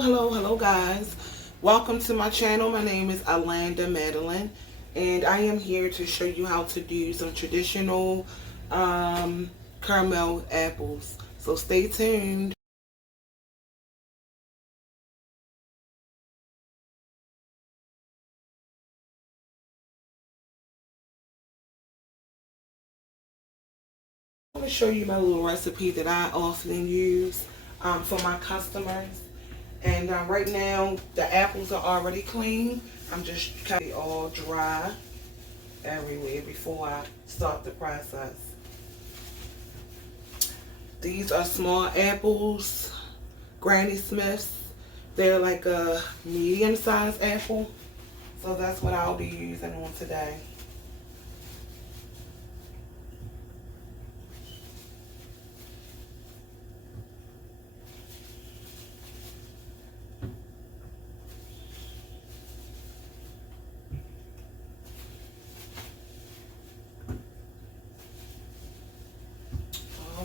Hello guys. Welcome to my channel. My name is Alanda Madeline and I am here to show you how to do some traditional caramel apples. So stay tuned. I'm going to show you my little recipe that I often use for my customers. And right now the apples are already clean. I'm just cutting it all dry everywhere before I start the process. These are small apples, Granny Smiths. They're like a medium-sized apple. So that's what I'll be using on today.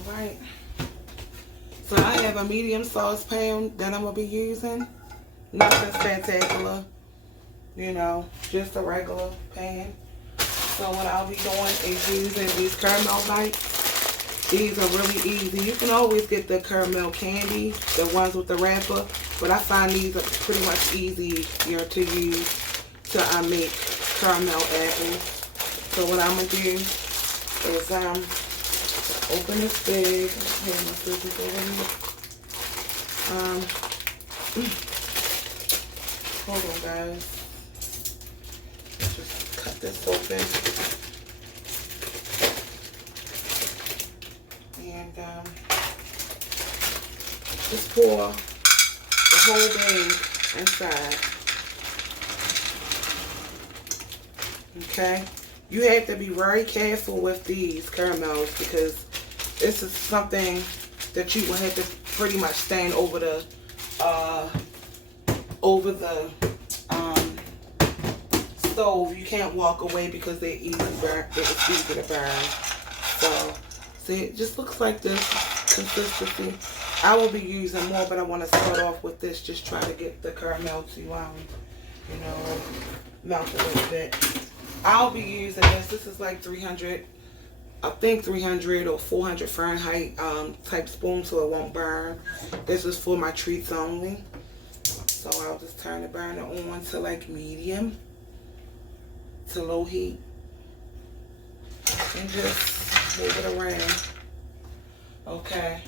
Alright. So I have a medium saucepan that I'm going to be using. Nothing spectacular. You know, just a regular pan. So what I'll be doing is using these caramel bites. These are really easy. You can always get the caramel candy, the ones with the wrapper, but I find these are pretty much easier to use to make caramel apples. So what I'm going to do is open this bag. Here, my scissors over here. Hold on, guys. Just cut this open. And just pour the whole bag inside. Okay? You have to be very careful with these caramels because this is something that you will have to pretty much stand over the stove. You can't walk away because they're easy burn. It's easy to burn. So see, it just looks like this consistency. I will be using more, but I want to start off with this. Just try to get the caramel to melt a little bit. I'll be using this. This is like 300, I think 300 or 400 Fahrenheit type spoon, so it won't burn. This is for my treats only. So I'll just turn the burner on to like medium to low heat and just move it around. Okay,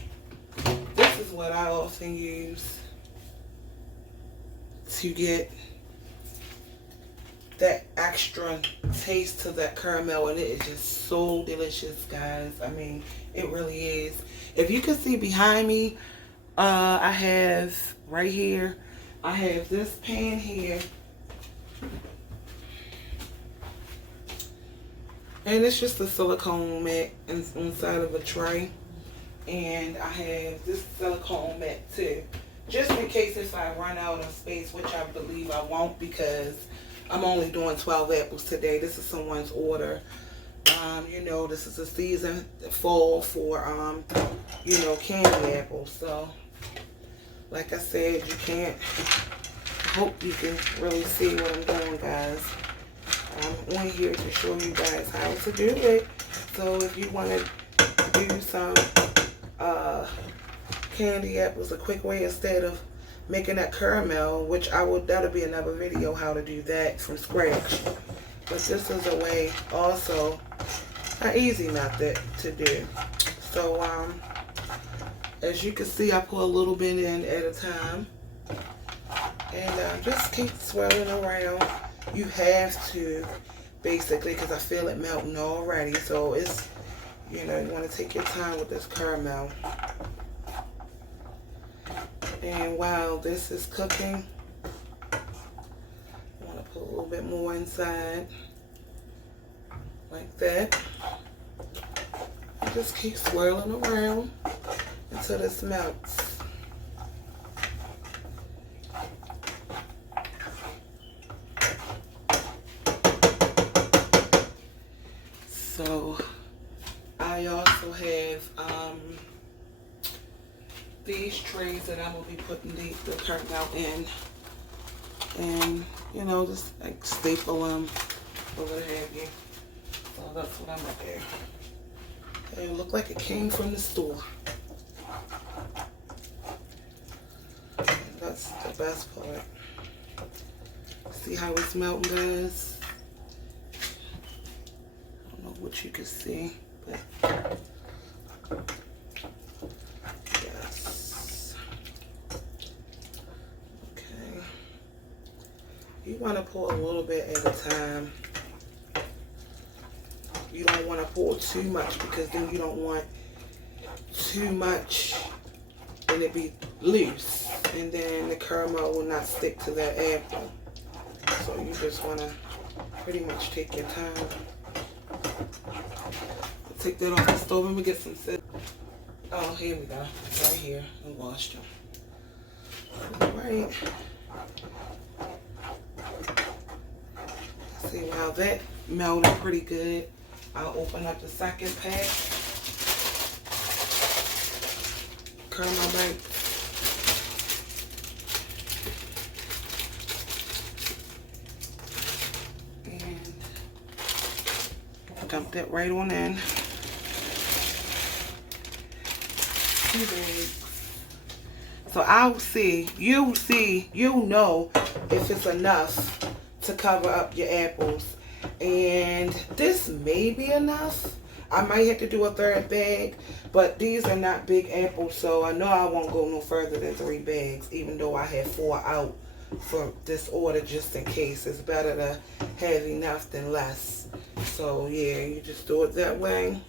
this is what I often use to get that extra taste to that caramel, and it is just so delicious, guys. I mean, it really is. If you can see behind me, I have right here, I have this pan here, and it's just a silicone mat inside of a tray, and I have this silicone mat too, just in case if I run out of space, which I believe I won't because I'm only doing 12 apples today. This is someone's order. You know, this is a season, fall for, candy apples. So, like I said, you can't, I hope you can really see what I'm doing, guys. I'm on here to show you guys how to do it. So, if you want to do some candy apples a quick way instead of making that caramel, which that'll be another video how to do that from scratch. But this is a way also, an easy method to do. So as you can see, I put a little bit in at a time, and just keep swirling around. You have to, basically, because I feel it melting already. So it's, you want to take your time with this caramel. And while this is cooking, I want to put a little bit more inside, like that. And just keep swirling around until this melts. So I also have these trays that I'm gonna be putting the caramel in, and you know, just like staple them or what have you. So that's what I'm gonna do. It look like it came from the store. That's the best part. See how it's melting, guys? I don't know what you can see, but yes. Okay. You want to pour a little bit at a time. You don't want to pour too much, because then you don't want too much and it be loose, and then the caramel will not stick to that apple. So you just want to pretty much take your time. I'll take that off the stove and we get some scissors. Oh, here we go. It's right here. I washed them. Alright. See how that melted pretty good. I'll open up the second pack. Caramel bites. And dump that right on in. 2 bags. So I'll see, you'll know if it's enough to cover up your apples. And this may be enough. I might have to do a 3rd bag, but these are not big apples, so I know I won't go no further than 3 bags, even though I have 4 out for this order just in case. It's better to have enough than less. So yeah, you just do it that way.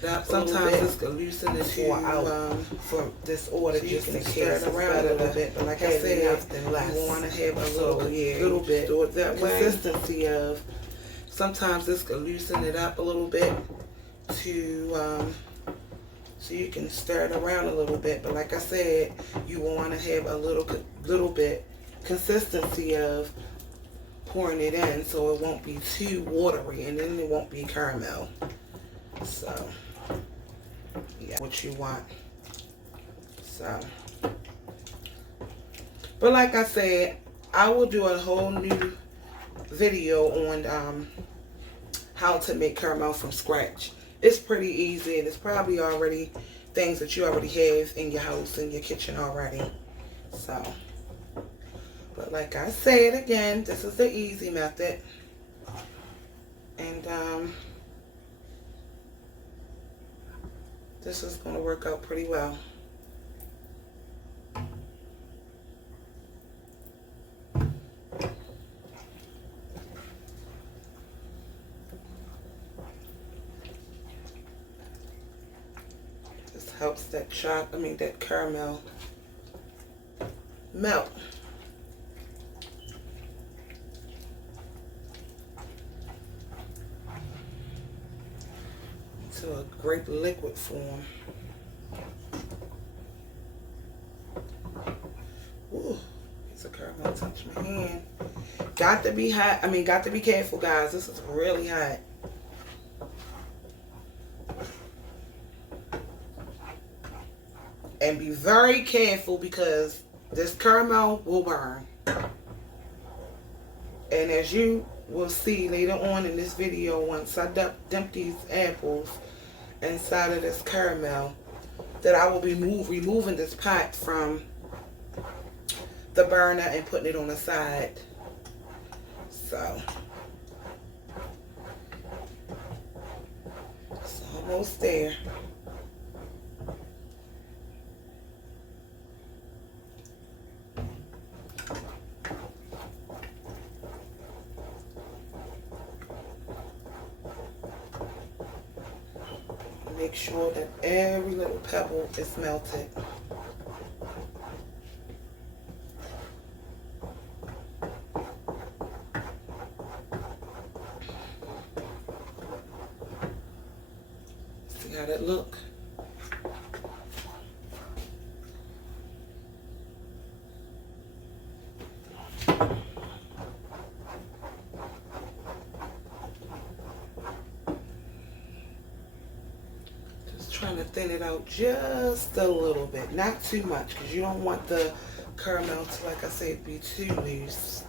Sometimes it's gonna loosen it 4 out for this order, so just in case. It's around a little bit, but like I said, enough than less. You want to have a little bit. Do it that way. Consistency of. Sometimes this can loosen it up a little bit to so you can stir it around a little bit. But like I said, you want to have a little bit consistency of pouring it in, so it won't be too watery, and then it won't be caramel. So yeah, what you want. So, but like I said, I will do a whole new video on how to make caramel from scratch. It's pretty easy, and it's probably already things that you already have in your house, in your kitchen already. So, but like I said again, this is the easy method, and this is going to work out pretty well. This helps that that caramel melt. To a great liquid form. Ooh, it's a caramel touch my hand. Got to be hot. Got to be careful, guys. This is really hot. And be very careful, because this caramel will burn. And as you will see later on in this video, once I dump these apples inside of this caramel, that I will be removing this pot from the burner and putting it on the side. So it's almost there. Make sure that every little pebble is melted. See how that look? trying to thin it out just a little bit, not too much, because you don't want the caramel to, like I said, be too loose.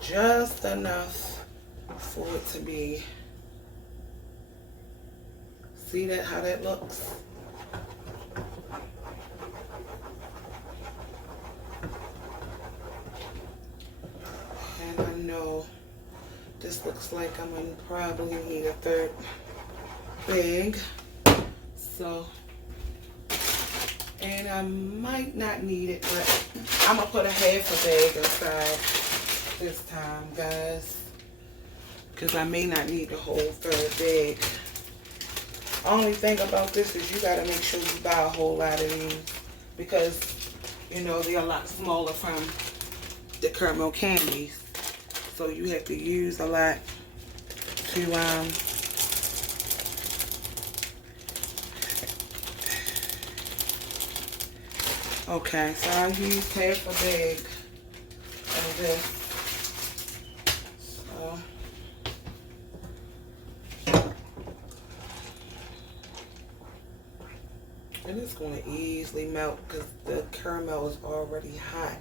Just enough for it to be. See that, how that looks? And I know this looks like I'm going to probably need a third bag. So, and I might not need it, but I'm going to put a half a bag inside this time, guys. Because I may not need the whole third bag. Only thing about this is you got to make sure you buy a whole lot of these. Because, you know, they're a lot smaller from the caramel candies. So you have to use a lot to okay, so I used half a bag of this. So and it's going to easily melt because the caramel is already hot.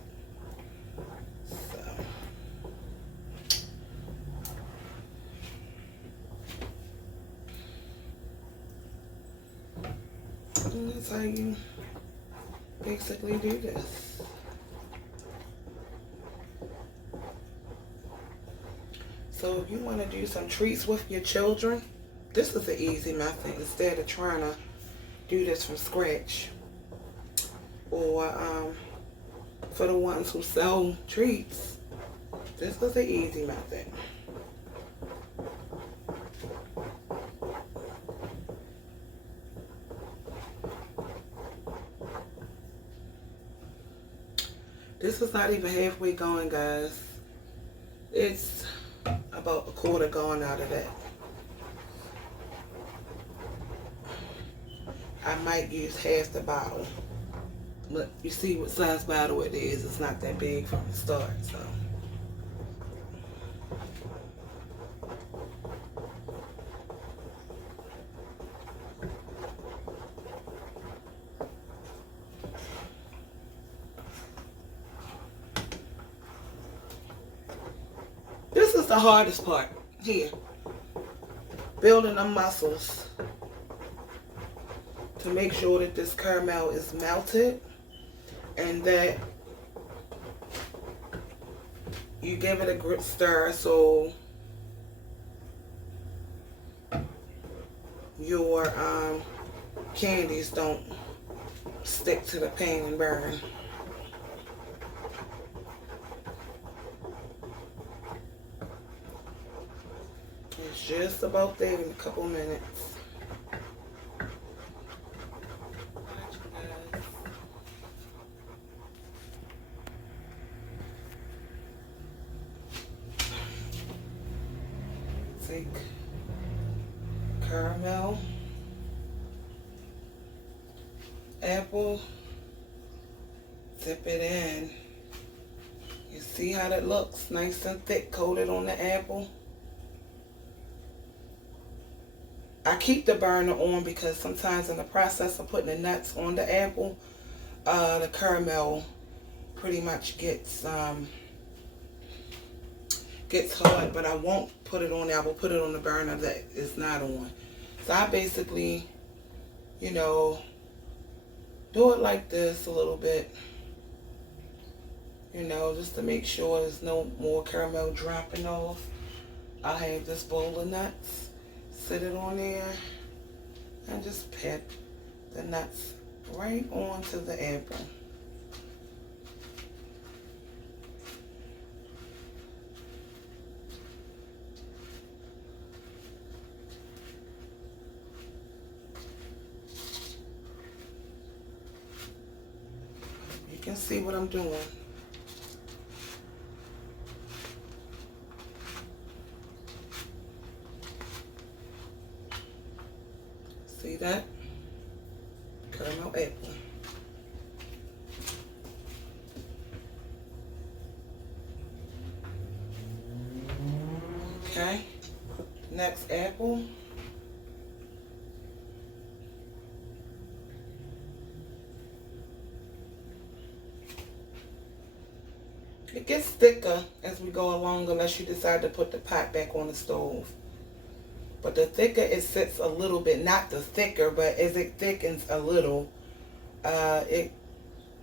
And that's how you basically do this. So if you want to do some treats with your children, this is an easy method instead of trying to do this from scratch. Or for the ones who sell treats, this is an easy method. This is not even halfway gone, guys. It's about a quarter gone out of that. I might use half the bottle. But you see what size bottle it is. It's not that big from the start, so. This is the hardest part here. Building the muscles to make sure that this caramel is melted and that you give it a good stir so your candies don't stick to the pan and burn. It's just about there in a couple minutes. Take caramel, apple, dip it in. You see how that looks? Nice and thick, coated on the apple. I keep the burner on because sometimes in the process of putting the nuts on the apple, the caramel pretty much gets hard, but I won't put it on there. I will put it on the burner that is not on. So I basically, you know, do it like this a little bit, you know, just to make sure there's no more caramel dropping off. I have this bowl of nuts. Sit it on there and just pat the nuts right onto the apple. You can see what I'm doing. See that? Caramel apple. Okay. Next apple. It gets thicker as we go along unless you decide to put the pot back on the stove. But the thicker it sits a little bit, not the thicker, but as it thickens a little, it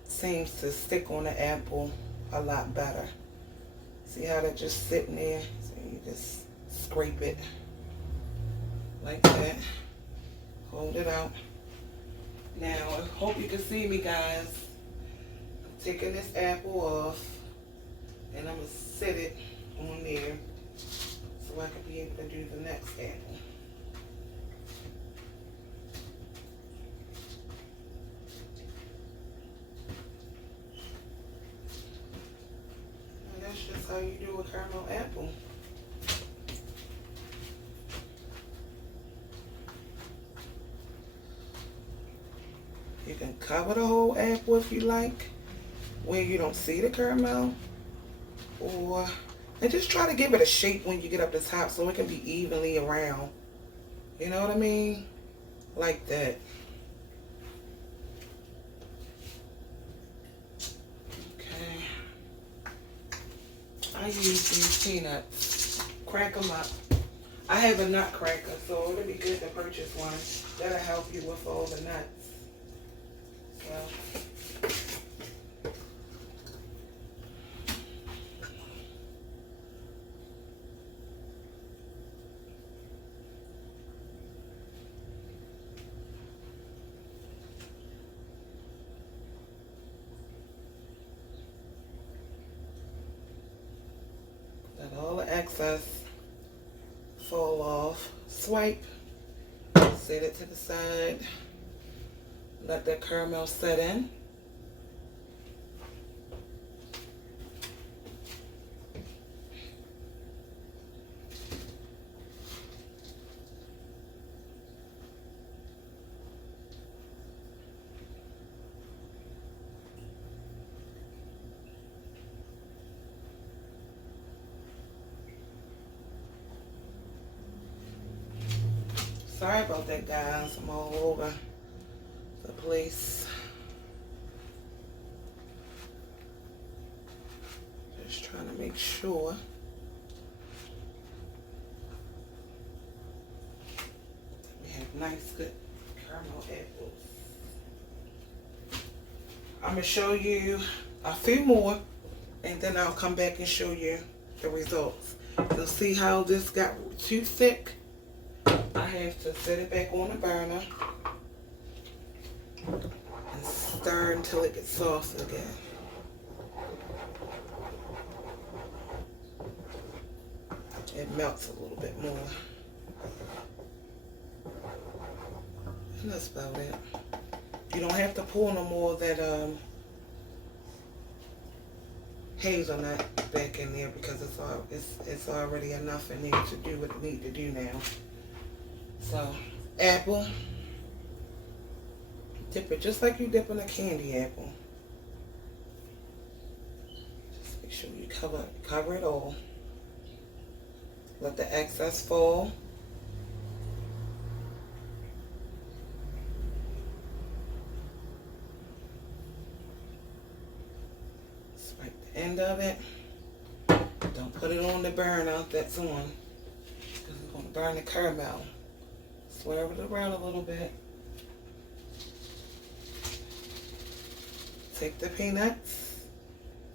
seems to stick on the apple a lot better. See how they're just sitting there? So you just scrape it like that. Hold it out. Now, I hope you can see me, guys. I'm taking this apple off, and I'm going to sit it on there so I can be able to do the next apple. And that's just how you do a caramel apple. You can cover the whole apple if you like, where you don't see the caramel, and just try to give it a shape when you get up the top so it can be evenly around. You know what I mean? Like that. Okay. I use these peanuts. Crack them up. I have a nut cracker, so it'll be good to purchase one. That'll help you with all the nuts. Let all the excess fall off. Swipe. Set it to the side. Let that caramel set in. Sorry about that, guys. I'm all over the place. Just trying to make sure. We have nice, good caramel apples. I'm going to show you a few more, and then I'll come back and show you the results. You'll see how this got too thick. I have to set it back on the burner and stir until it gets soft again. It melts a little bit more. And that's about it. You don't have to pour no more of that hazelnut back in there because it's already enough in there to do what it needs to do now. So, apple, dip it just like you dip in a candy apple. Just make sure you cover it all. Let the excess fall. Swipe the end of it. Don't put it on the burner that's on, because it's going to burn the caramel. Swirl it around a little bit. Take the peanuts.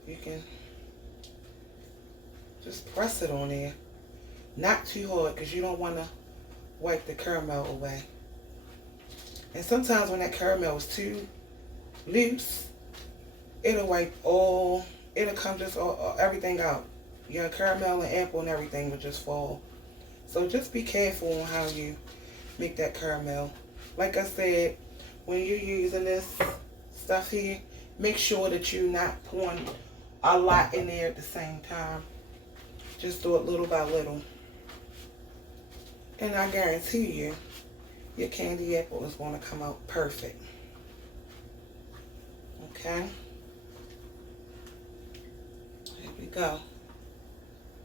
You can just press it on there. Not too hard because you don't want to wipe the caramel away. And sometimes when that caramel is too loose, it'll come just everything out. Your caramel and apple and everything will just fall. So just be careful on how you make that caramel. Like I said, when you're using this stuff here, make sure that you're not pouring a lot in there at the same time. Just do it little by little. And I guarantee you, your candy apple is going to come out perfect. Okay? Here we go.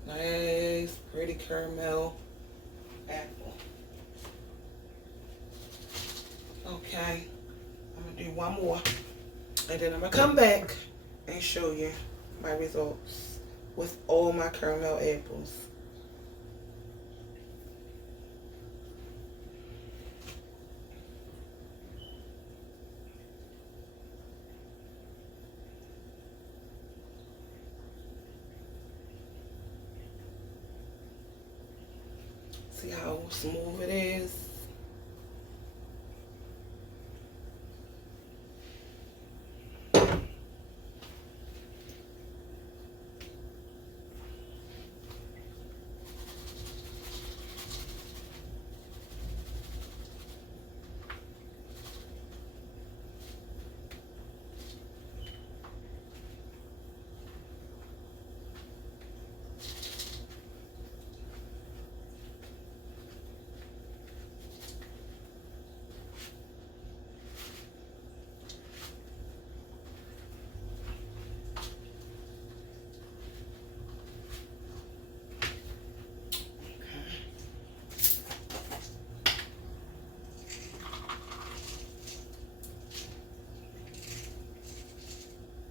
Nice, pretty caramel apple. Okay, I'm going to do one more. And then I'm going to come back and show you my results with all my caramel apples. See how smooth it is?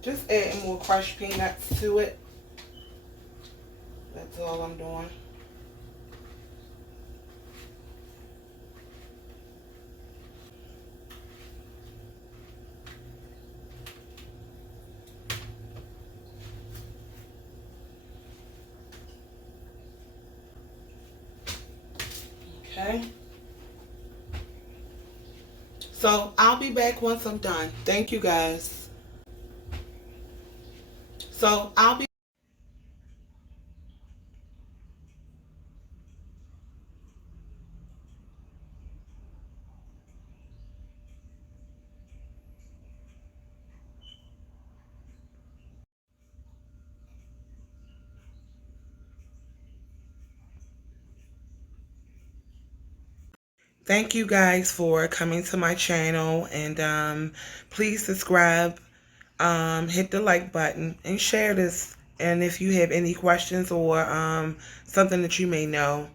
Just adding more crushed peanuts to it. That's all I'm doing. Okay. So I'll be back once I'm done. Thank you guys. So I'll be Thank you guys for coming to my channel, and please subscribe, hit the like button, and share this. And if you have any questions or something that you may know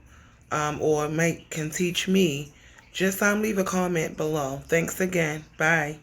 or can teach me, just leave a comment below. Thanks again. Bye.